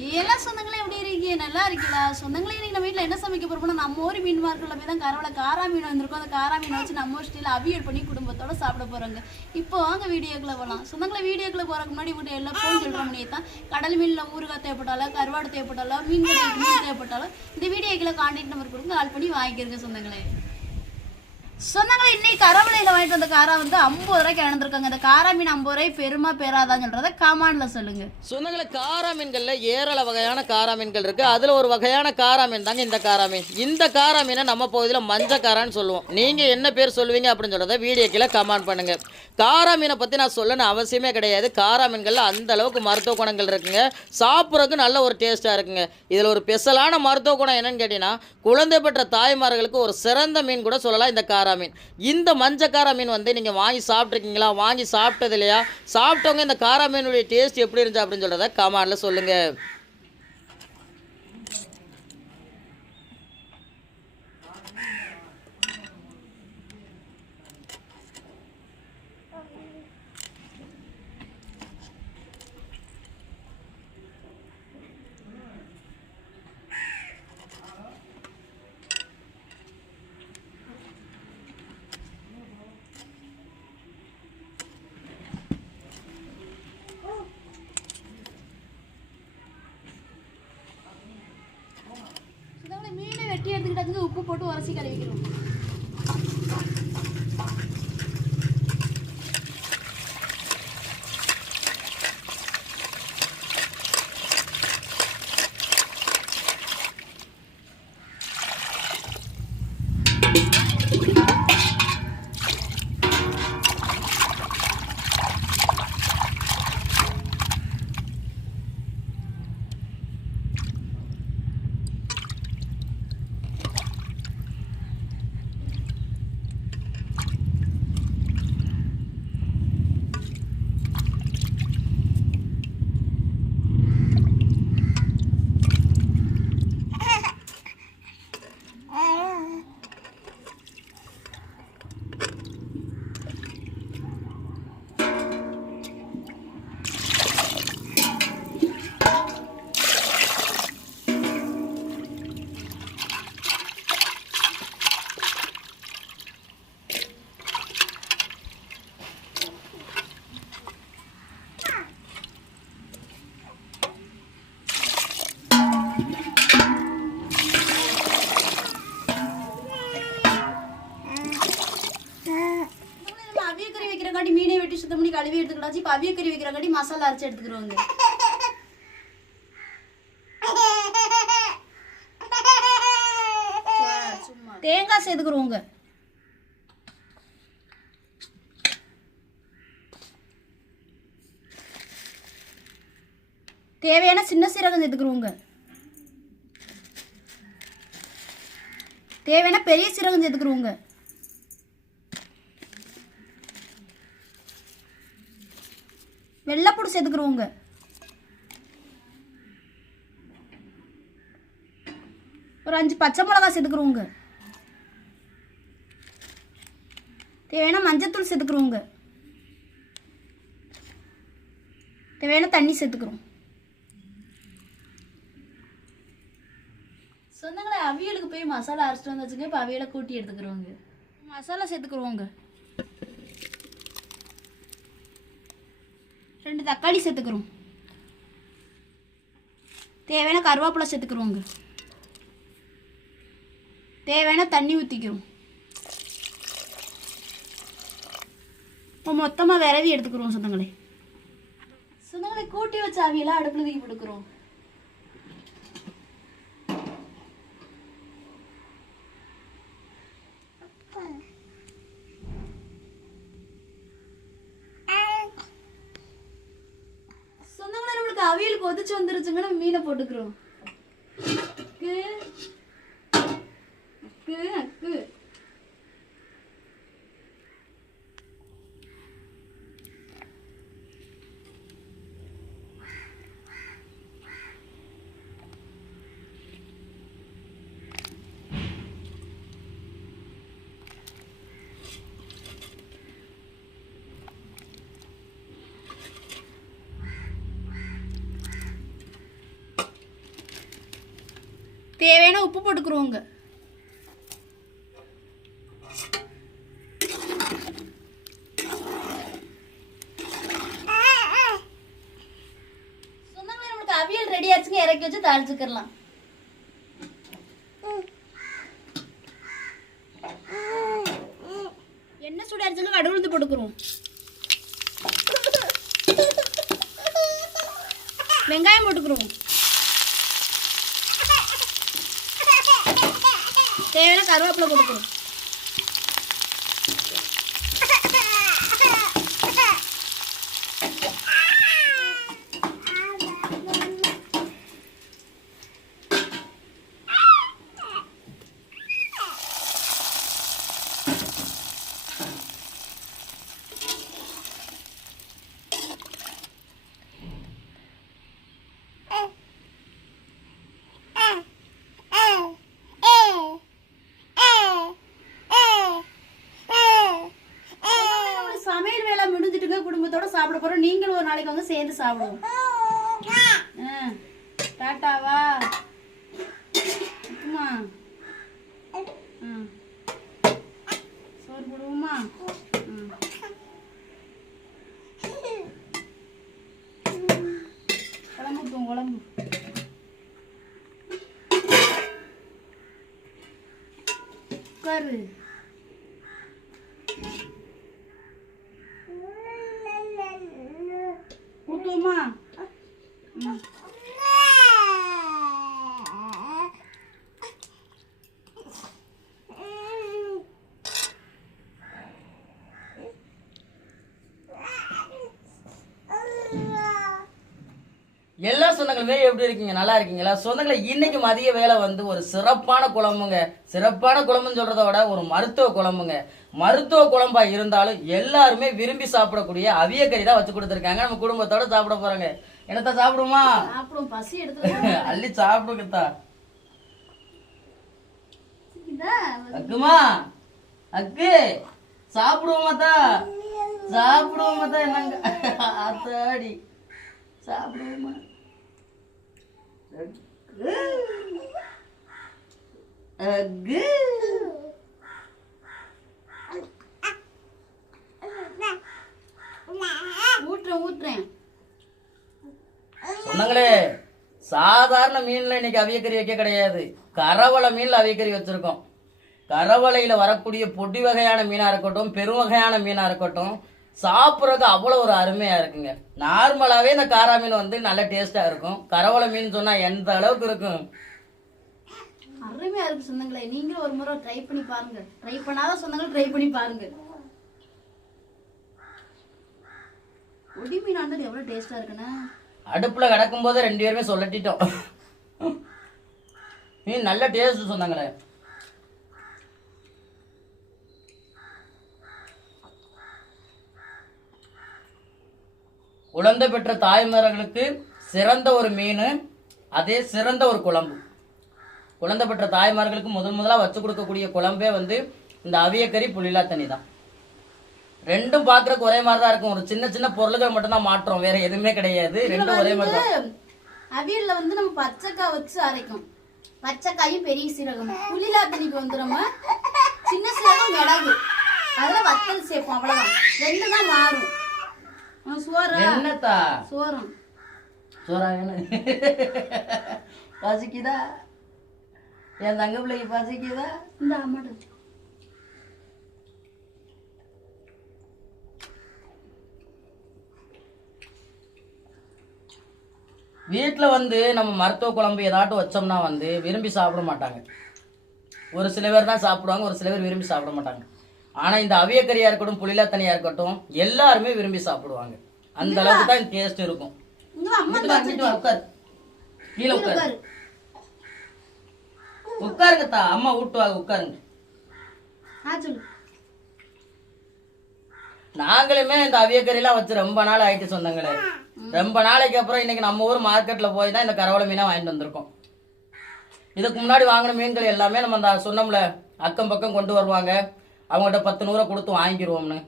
எல்லா சொந்தங்களே எப்படி இருக்கீங்க? நல்லா இருக்கீங்களா? சொந்தங்களே இன்னைக்கு நம்ம வீட்டில் என்ன சமைக்க போறோம்னா, நம்ம ஊர் மீன் மார்க்கெட்டில் போய் தான் கரவலை காரா மீன் வந்திருக்கோம். அந்த காரா மீனை வச்சு நம்ம ஒரு ஸ்டைலில் அவியல் பண்ணி குடும்பத்தோட சாப்பிட போகிறோங்க. இப்போ வாங்க வீடியோக்குள்ளே போகலாம். சொந்தங்களை வீடியோக்குள்ளே போகிறதுக்கு முன்னாடி உங்கள்கிட்ட எல்லாம் ஃபோன் சொல்கிற மணியை தான் கடல் மீனில் ஊறுகாய் தேவைப்பட்டாலும் கருவாடு தேவைப்பட்டாலும் மீன் தேவைப்பட்டாலும் இந்த வீடியோக்குள்ள கான்டாக்ட் நம்பர் கொடுங்க, கால் பண்ணி வாங்கிக்கிறங்க சொந்தங்களே. சொன்னாங்களே இன்னைக்கு கரவலையில் வாங்கிட்டு வந்த காரா வந்து 50 ரூபாய்க்கு இழந்திருக்காங்க. இந்த காரா மீன் 50 ரூபாய் பெருமா பெறாதான்னு சொல்றத கமாண்ட்ல சொல்லுங்க. சொந்தங்களே, காரா மீன்கள்ல ஏராள வகையான காரா மீன்கள் இருக்கு. அதுல ஒரு வகையான காரா மீன் தாங்க இந்த காரா மீன். இந்த காரா மீனை நம்ம பகுதியில் மஞ்சள் காரான்னு சொல்லுவோம். நீங்க என்ன பேர் சொல்லுவீங்க அப்படின்னு சொல்றத வீடியோ கீழே கமெண்ட் பண்ணுங்க. காரா மீனை பத்தி நான் சொல்லணும் அவசியமே கிடையாது. காரா மீன்கள்ல அந்த அளவுக்கு மருத்துவ குணங்கள் இருக்குங்க. சாப்பிட்றதுக்கு நல்ல ஒரு டேஸ்டா இருக்குங்க. இதுல ஒரு ஸ்பெஷலான மருத்துவ குணம் என்னன்னு கேட்டீங்கன்னா, குழந்தை பெற்ற தாய்மார்களுக்கு ஒரு சிறந்த மீன் கூட சொல்லலாம் இந்த காரா மீன். இந்த மஞ்சக்கார மீன் வந்து நீங்கள் வாங்கி சாப்பிட்ருக்கீங்களா? வாங்கி சாப்பிட்டது இல்லையா? சாப்பிட்டவங்க இந்த காரா மீனுடைய டேஸ்ட் எப்படி இருந்துச்சு அப்படின்னு சொல்கிறத கமெண்ட்ல சொல்லுங்கள். மீனை வெட்டி எடுத்துக்கிட்டாங்க, உப்பு போட்டு உரசி கழுவிக்கிறோம். அவியக்கறி வைக்கிறங்காட்டி மீனை வெட்டி சுத்தம் பண்ணி கழுவி எடுத்துக்கிட்டாச்சு. இப்போ அவியக்கறி வைக்கிறங்காட்டி மசாலா அரைச்சி எடுத்துக்கிறோங்க. தேங்காய் சேர்த்துக்கிறோங்க. தேவையான சின்ன சீரகம் சேர்த்துக்கிறோங்க. தேவையான பெரிய சீரகம் சேர்த்துக்கிறோங்க. வெள்ளைப்பூடு சேர்த்துக்கிறோங்க. ஒரு 5 பச்சை மிளகா சேர்த்துக்கிறோங்க. தேவையான மஞ்சத்தூள் சேர்த்துக்கிறோங்க. தேவையான தண்ணி சேர்த்துக்கிறோம். சொந்தங்களே, அவியலுக்கு போய் மசாலா அரைச்சிட்டு வந்து வச்சுங்க. இப்போ அவியலை கூட்டி எடுத்துக்கிறோங்க. மசாலா சேர்த்துக்கிறோங்க. 2 தக்காளி சேர்த்துக்கிறோம். தேவையான கருவேப்பிலை சேர்த்துக்கிறோங்க. தேவையான தண்ணி ஊற்றிக்கிறோம். இப்போ மொத்தமாக விரவி எடுத்துக்கிறோம். சொந்தங்களே கூட்டி வச்ச அவியெல்லாம் அடுப்பில் தூக்கி போட்டுக்கிறோம். அவியல் கொதிச்சு வந்துருச்சுங்கன்னா மீனை போட்டுக்கிறோம். தேவையான உப்பு போட்டுக்குருவோங்க. சொந்தங்களே நம்மளுக்கு அவியல் ரெடி ஆச்சுங்க. இறக்கி வச்சு தாளிச்சுக்கலாம். எண்ணெய் சூடாச்சுங்க. கடுகு உளுந்து போட்டுக்குருவோம். வெங்காயம் போட்டுக்குருவோம். தேவையான கருவேப்பிலை போட்டுக்குறோம். சமையல் வேலை முடிஞ்சிட்டுங்க. குடும்பத்தோட சாப்பிட போறோம். நீங்களும் ஒரு நாளைக்கு வந்து சேர்ந்து சாப்பிடுவோம். டாட்டாவா அம்மா. சோறு போடுவோமா? குழம்பு ஊற்றுவோம். குழம்பு உட்காரு. ஊற்றுவோமா? எல்லா சொந்தங்களுமே எப்படி இருக்கீங்க? நல்லா இருக்கீங்களா? சொந்தங்களை இன்னைக்கு மதிய வேலை வந்து ஒரு சிறப்பான குழம்புங்க. சிறப்பான குழம்புன்னு சொல்றத விட ஒரு மருத்துவ குழம்புங்க. மருத்துவ குழம்பா இருந்தாலும் எல்லாருமே விரும்பி சாப்பிடக்கூடிய அவியக்கறி தான் வச்சு கொடுத்துருக்காங்க. நம்ம குடும்பத்தோட சாப்பிட போறாங்க. என்னத்தா சாப்பிடுமா? சாப்பிடுவோம். பசி எடுத்து அள்ளி சாப்பிடுங்கத்தா. அக்குமா அக்கு சாப்பிடுவோமாத்தா? சாப்பிடுவோமாத்தா? என்னங்க அத்தாடி சாப்பிடுவோமா? ஊட்டுறேன். சொன்னாங்களே சாதாரண மீன்ல இன்னைக்கு அவியக்கறி வைக்க கிடையாது. கரவலை மீன்ல அவியக்கறி வச்சிருக்கோம். கரவலையில வரக்கூடிய பொடி வகையான மீனா இருக்கட்டும், பெரும் வகையான மீனா இருக்கட்டும், சாப்பிட்றதுக்கு அவ்வளோ ஒரு அருமையா இருக்குங்க. நார்மலாவே இந்த காரா மீன் வந்து நல்ல டேஸ்டா இருக்கும். கரவலை மீன் சொன்னா எந்த அளவுக்கு இருக்கும்? அருமையா இருக்கு சொந்தங்களே. நீங்களும் ஒரு முறை ட்ரை பண்ணி பாருங்க. ட்ரை பண்ணாத சொந்தங்களும் ட்ரை பண்ணி பாருங்க. ஒடி மீன் ஆனது எவ்வளவு டேஸ்டா இருக்குன்னா அடுப்புல கிடக்கும் போது 2 பேருமே சொல்லட்டிட்டோம். மீன் நல்ல டேஸ்ட் சொன்னாங்களே. குழந்தை பெற்ற தாய்மார்களுக்கு சிறந்த ஒரு மீன், அதே சிறந்த ஒரு குழம்பு. குழந்தை பெற்ற தாய்மார்களுக்கு முதலா வச்சு கொடுக்கக்கூடிய குழம்பே வந்து இந்த அவியக்கறி புளிலா தண்ணி தான். ரெண்டும் பாக்குறதுக்கு ஒரே மாதிரி தான் இருக்கும். ஒரு சின்ன சின்ன பொருள்கள் மட்டும் தான் மாற்றோம், வேற எதுவுமே கிடையாது. ரெண்டும் ஒரே மாதிரி தான். அவியல்ல வந்து நம்ம பச்சைக்காய் வச்சு அரைக்கும். பச்சைக்காயும் பெரிய சீரகம். புளிலா தண்ணிக்கு வந்து நம்ம சின்ன சீரகம் மிளகு அதுல வத்தல் சேர்ப்போம். அவ்வளவுதான். ரெண்டு தான் மாறும். என்னத்தா சோறம் சோறா பசிக்குதா? என் தங்க பிள்ளைக்கு பசிக்குதா? இந்த அம்மாட்ட வீட்டுல வந்து நம்ம மருத்துவ குழம்பு ஏதாட்டும் வச்சோம்னா வந்து விரும்பி சாப்பிட மாட்டாங்க. ஒரு சில பேர் தான் சாப்பிடுவாங்க, ஒரு சில பேர் விரும்பி சாப்பிட மாட்டாங்க. ஆனா இந்த அவியக்கறியா இருக்கட்டும், புளிலா தனியா இருக்கட்டும், எல்லாருமே விரும்பி சாப்பிடுவாங்க. அந்த அளவுக்கு தான் டேஸ்ட் இருக்கும். உட்காரு, கீழே உட்காரு. உட்காருங்கத்தா, அம்மா ஊட்டுவாங்க, உட்காருங்க. நாங்களுமே இந்த அவியக்கறிலாம் வச்சு ரொம்ப நாள் ஆயிட்டு சொந்தங்களே. ரொம்ப நாளைக்கு அப்புறம் இன்னைக்கு நம்ம ஊர் மார்க்கெட்ல போய் தான் இந்த கரவலை மீனா வாங்கிட்டு வந்திருக்கோம். இதுக்கு முன்னாடி வாங்கின மீன்கள் எல்லாமே நம்ம அந்த சொன்னோம்ல அக்கம் பக்கம் கொண்டு வருவாங்க, அவங்ககிட்ட 10 100 கொடுத்து வாங்கிடுவோம்னு.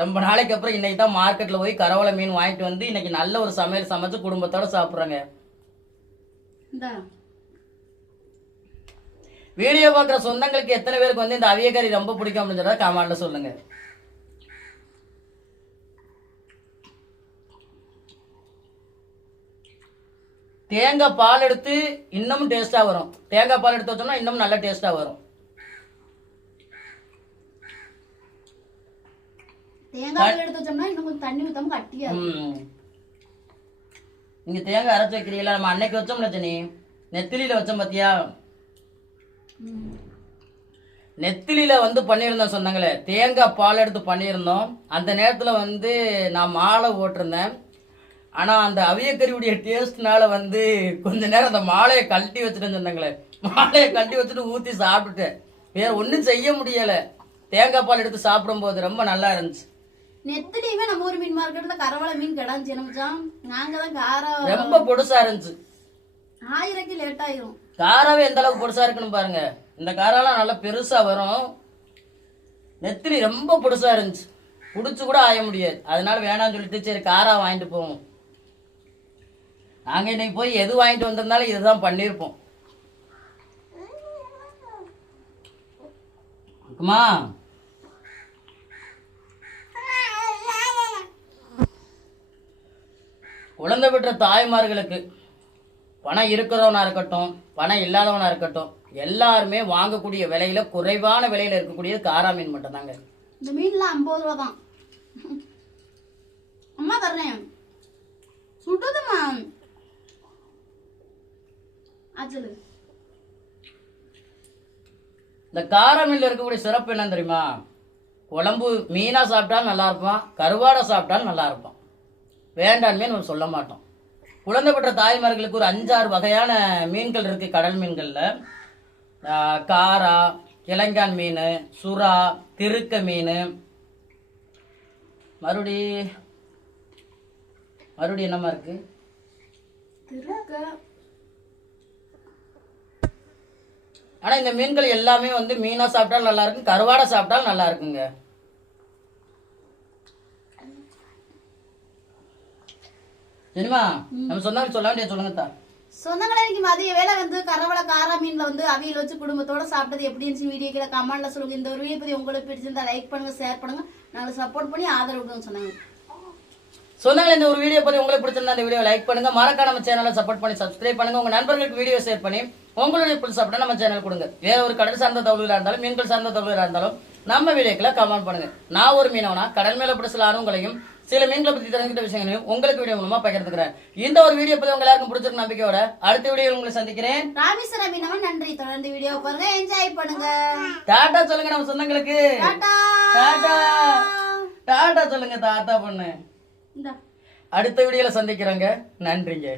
ரொம்ப நாளைக்கு அப்புறம் இன்னைக்கு தான் மார்க்கெட்ல போய் கரவலை மீன் வாங்கிட்டு வந்து இன்னைக்கு நல்ல ஒரு சமையல் சமைச்சு குடும்பத்தோட சாப்பிட்றோங்க. வீடியோ பார்க்குற சொந்தங்களுக்கு எத்தனை பேருக்கு வந்து இந்த அவியக்கறி ரொம்ப பிடிக்கும் அப்படின்னு சொல்றத கமெண்ட்ல சொல்லுங்க. தேங்காய் பால் எடுத்து இன்னமும் டேஸ்டா வரும். தேங்காய் பால் எடுத்து வச்சோம்னா இன்னும் நல்ல டேஸ்டா வரும். தேங்காய் பால் எடுத்து வச்சோம்னா இன்னும் கொஞ்சம் தண்ணி ஊத்தாம கட்டியா நீங்க தேங்காய் அரைச்சு வைக்கிறீங்களா? நம்ம அன்னைக்கு வச்சோம் லட்சணி, நெத்திலியில வச்சோம் பாத்தியா? நெத்திலியில வந்து பண்ணியிருந்தோம் சொன்னாங்களே, தேங்காய் பால் எடுத்து பண்ணியிருந்தோம். அந்த நேரத்துல வந்து நான் மாலை ஓட்டிருந்தேன். ஆனா அந்த அவியக்கறியுடைய டேஸ்ட்னால வந்து கொஞ்ச நேரம் அந்த மாலையை கழட்டி வச்சுட்டேன்னு சொன்னாங்களே, மாலையை கழட்டி வச்சுட்டு ஊத்தி சாப்பிட்டுட்டேன். வேற ஒன்றும் செய்ய முடியல. தேங்காய் பால் எடுத்து சாப்பிடும் போது ரொம்ப நல்லா இருந்துச்சு. நெத்திலியுமே நம்ம ஊர் மீன் மார்க்கெட்ல கரவளை மீன் கிடாச்சு மச்சான். நாங்க தான் காரம் ரொம்ப பொடுசா இருந்துச்சு. 1000க்கு லேட் ஆயிரும். காராவே எந்த அளவுக்கு பொடுசா இருக்குன்னு பாருங்க. இந்த காரெல்லாம் நல்லா பெருசா வரும். நெத்திலி ரொம்ப பொடுசா இருந்துச்சு, குடிச்சு கூட ஆய முடியாது. அதனால வேணாம்னு சொல்லிட்டு சரி காரா வாங்கிட்டு போவோம். நாங்க இன்னைக்கு போய் எது வாங்கிட்டு வந்திருந்தாலும் இதுதான் பண்ணிருப்போம். இருக்குமா? குழந்தை பெற்ற தாய்மார்களுக்கு பணம் இருக்கிறவனா இருக்கட்டும், பணம் இல்லாதவனா இருக்கட்டும், எல்லாருமே வாங்கக்கூடிய விலையில குறைவான விலையில இருக்கக்கூடியது காரா மீன் மட்டும் தாங்க. இந்த மீன்லாம் 50 ரூபா தான். அம்மா தர்றேன் சுட்டுதுமா. அச்சலு இந்த காரா மீன்ல இருக்கக்கூடிய சிறப்பு என்ன தெரியுமா? குழம்பு மீனா சாப்பிட்டாலும் நல்லா இருப்பான், கருவாடை சாப்பிட்டாலும் நல்லா இருப்பான். வேண்டான்னு நம்ம சொல்ல மாட்டோம். குழந்தை பெற்ற தாய்மார்களுக்கு ஒரு 5-6 வகையான மீன்கள் இருக்கு கடல் மீன்கள்ல. காரா, கிழங்கான் மீன், சுறா, திருக்க மீன், மறுபடி என்னமா இருக்கு? ஆனா இந்த மீன்கள் எல்லாமே வந்து மீனா சாப்பிட்டாலும் நல்லா இருக்கும், கருவாடை சாப்பிட்டாலும் நல்லா இருக்குங்க. சரிமா? நம்ம சொன்னாலும் சொல்ல வேண்டிய சொல்லுங்க தான். சொந்தங்களே, இன்னைக்கு மதிய வேலை வந்து கரவளை காரா மீன்ல வந்து அவியல் வச்சு குடும்பத்தோட சாப்பிட்டது எப்படி இருந்துச்சு வீடியோ கீழே கமெண்ட்ல சொல்லுங்க. இந்த ஒரு வீடியோ பத்தி உங்களுக்கு பிடிச்சிருந்தா லைக் பண்ணுங்க, ஷேர் பண்ணுங்க, நாங்க சப்போர்ட் பண்ணி ஆதரவு கொடுங்க. சொன்னாங்களே இந்த ஒரு வீடியோ பத்தி உங்களுக்கு பிடிச்சிருந்தா இந்த வீடியோ லைக் பண்ணுங்க, மறக்காம நம்ம சேனலை சப்போர்ட் பண்ணி சப்ஸ்கிரைப் பண்ணுங்க. உங்க நண்பர்களுக்கு வீடியோ ஷேர் பண்ணி உங்களுடைய புல் சாப்பிட்டா நம்ம சேனல் கொடுங்க. வேற ஒரு கடல் சார்ந்த தகவல்களா இருந்தாலும் மீன்கள் சார்ந்த தகவல்களா இருந்தாலும் நம்ம வீடியோக்களை கமெண்ட் பண்ணுங்க. நான் ஒரு மீனவனா கடல் மேல பிடிச்சல அனுங்களையும் சில மீன்களை பத்தி தெரிஞ்சுக்கிட்ட விஷயங்களையும் உங்களுக்கு வீடியோ மூலமா பகிர்ந்துக்கிறேன். இந்த ஒரு வீடியோ பத்தி உங்க எல்லாருக்கும் பிடிச்சிருக்க நம்பிக்கையோட அடுத்த வீடியோ உங்களை சந்திக்கிறேன். ராமேஸ்வர மீனவன் நன்றி. தொடர்ந்து வீடியோ பாருங்க, என்ஜாய் பண்ணுங்க. டாடா சொல்லுங்க நம்ம சொந்தங்களுக்கு. டாடா டாடா சொல்லுங்க தாத்தா பொண்ணு. அடுத்த வீடியோல சந்திக்கிறோங்க. நன்றிங்க.